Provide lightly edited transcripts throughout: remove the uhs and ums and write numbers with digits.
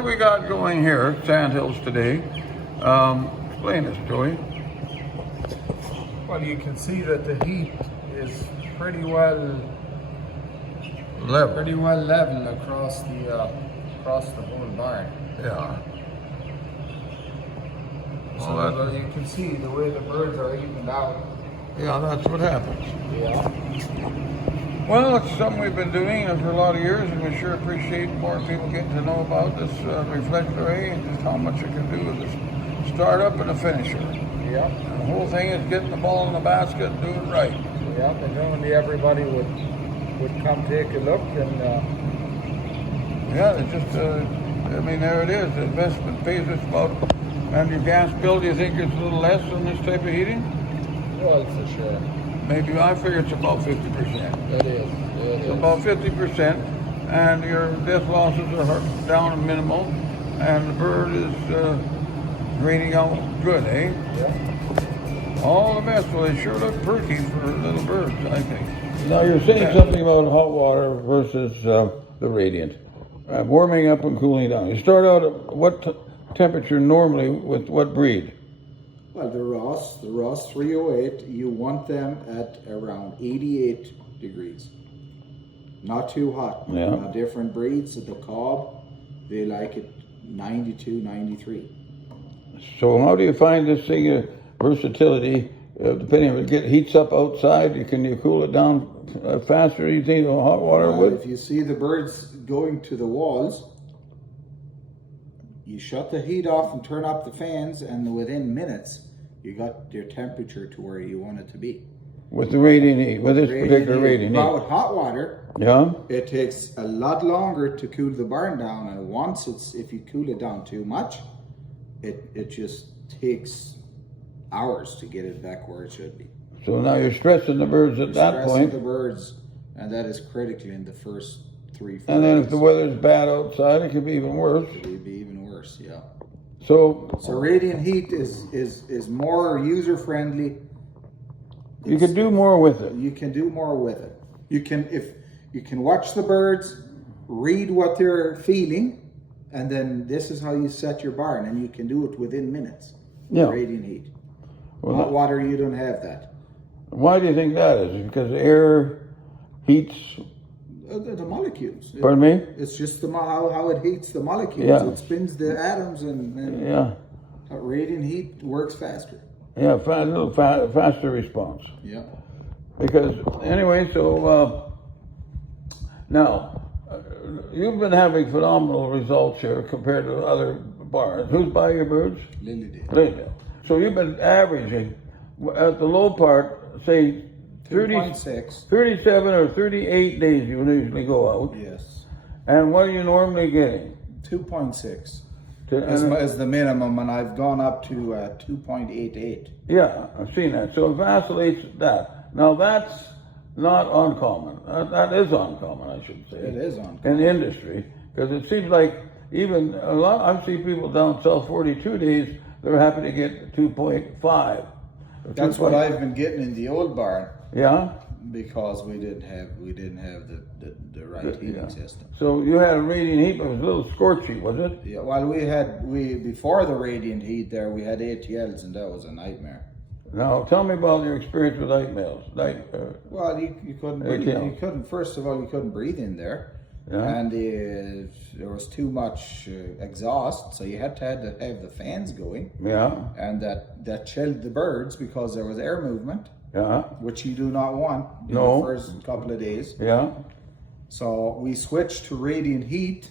What we got going here at Sandhills today? Explain this, Joey. Well, you can see that the heat is pretty well level across the whole barn. Yeah. So well, you can see the way the birds are evened out. Yeah, that's what happens. Yeah. Well, it's something we've been doing for a lot of years, and we sure appreciate more people getting to know about this reflector array and just how much it can do with the startup and the finisher. Yeah. And the whole thing is getting the ball in the basket and do it right. Yeah, and normally everybody would come take a look and yeah, it's just I mean, there it is. The investment pays us about, and your gas bill, do you think it's a little less on this type of heating? well, for sure. Maybe, I figure it's about 50%. It is. It is. About 50%, and your death losses are down to minimal, and the bird is grading out good, eh? Yeah. All the best. Well, they sure look pretty for little birds, I think. Now, you're saying something about hot water versus the radiant. Warming up and cooling down. You start out at what temperature normally with what breed? Well, the Ross 308, you want them at around 88 degrees. Not too hot. Yeah. Different breeds, the Cobb, they like it 92, 93. So how do you find this thing, versatility, depending if it heats up outside, can you cool it down faster, you think, than hot water would? If you see the birds going to the walls, you shut the heat off and turn up the fans, and within minutes, you got your temperature to where you want it to be. With the radiant heat, with this particular radiant heat. But with hot water, yeah, it takes a lot longer to cool the barn down, and once if you cool it down too much, it just takes hours to get it back where it should be. So now you're stressing the birds at that point. The birds, and that is critical in the first 3-4 And then days. if the weather's bad outside, it could be even worse. It would be even worse, yeah. So radiant heat is more user friendly. you can do more with it. You can do more with it. You can watch the birds, read what they're feeling, and then this is how you set your barn, and you can do it within minutes. Yeah. Radiant heat. Well, Hot water, you don't have that. Why do you think that is? Because the air heats. The molecules. Pardon me? It's just how it heats the molecules. Yeah. It spins the atoms, and Yeah. Radiant heat works faster. Yeah, a little faster response. Yeah. Because anyway, so now you've been having phenomenal results here compared to other barns. Who's buying your birds? Lilydale. So you've been averaging at the low part, say 2.6. 37 or 38 days you usually go out. Yes. And what are you normally getting? 2.6 is the minimum, and I've gone up to 2.88. Yeah, I've seen that. So it vacillates that. Now that's not uncommon. That is uncommon, I should say. It is uncommon. In the industry, because it seems like even a lot, I've seen people down south 42 days, they're happy to get 2.5. That's what I've been getting in the old barn. Yeah? Because we didn't have the right heating system. So you had a radiant heat, but it was a little scorchy, was it? Yeah, well, before the radiant heat there, we had ATLs, and that was a nightmare. Now, tell me about your experience with nightmares. Well, you couldn't breathe. You couldn't. First of all, you couldn't breathe in there, and there was too much exhaust, so you had to have the fans going. Yeah. And that chilled the birds because there was air movement. Yeah. Which you do not want in the first couple of days. Yeah. So we switched to radiant heat,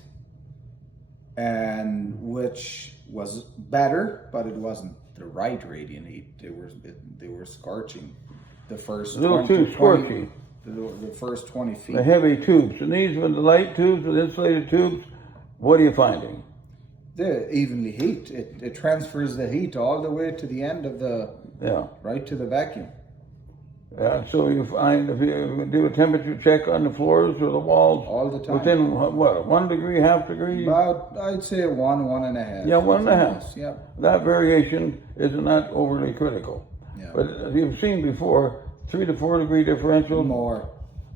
and which was better, but it wasn't the right radiant heat. They were scorching the first a little too scorchy. The first 20 feet. The heavy tubes. And these with the light tubes, with insulated tubes, what are you finding? They evenly heat. It transfers the heat all the way to the end of right to the vacuum. Yeah, so you find if you do a temperature check on the floors or the walls all the time, within what, 1 degree, half degree? About, I'd say 1.5. Yeah, 1.5. Yeah. That variation isn't that overly critical. Yeah. But as you've seen before, 3 to 4 degree differential. More.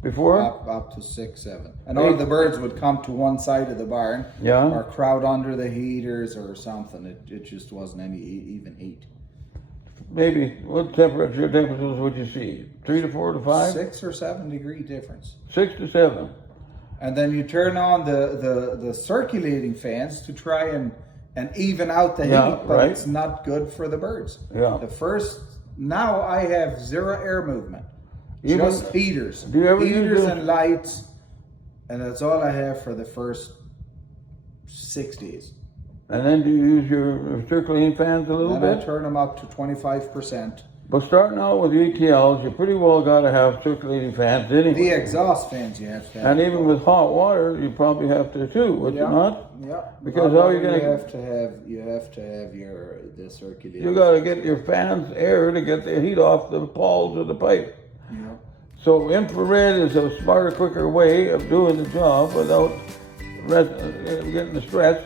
before? Up to 6, 7. And all the birds would come to one side of the barn, Yeah. or crowd under the heaters or something. It just wasn't any even heat. Maybe, what temperatures would you see? 3 to 4 to 5? 6 or 7 degree difference. 6 to 7. And then you turn on the circulating fans to try and even out the Yeah, heat, but right. it's not good for the birds. Yeah. Now I have 0 air movement. Even- Just heaters. Do you ever use Heaters those- and lights, and that's all I have for the first 6 days. And then do you use your circulating fans a little Then I bit? turn them up to 25%. But starting out with ETLs, you pretty well got to have circulating fans anyway. The exhaust fans you have to have. And even with hot water, you probably have to too, would you not? Yeah. Because how are you gonna- you have to have the circulating. You got to get your fans air to get the heat off the balls of the pipe. Yeah. So infrared is a smarter, quicker way of doing the job without getting the stress.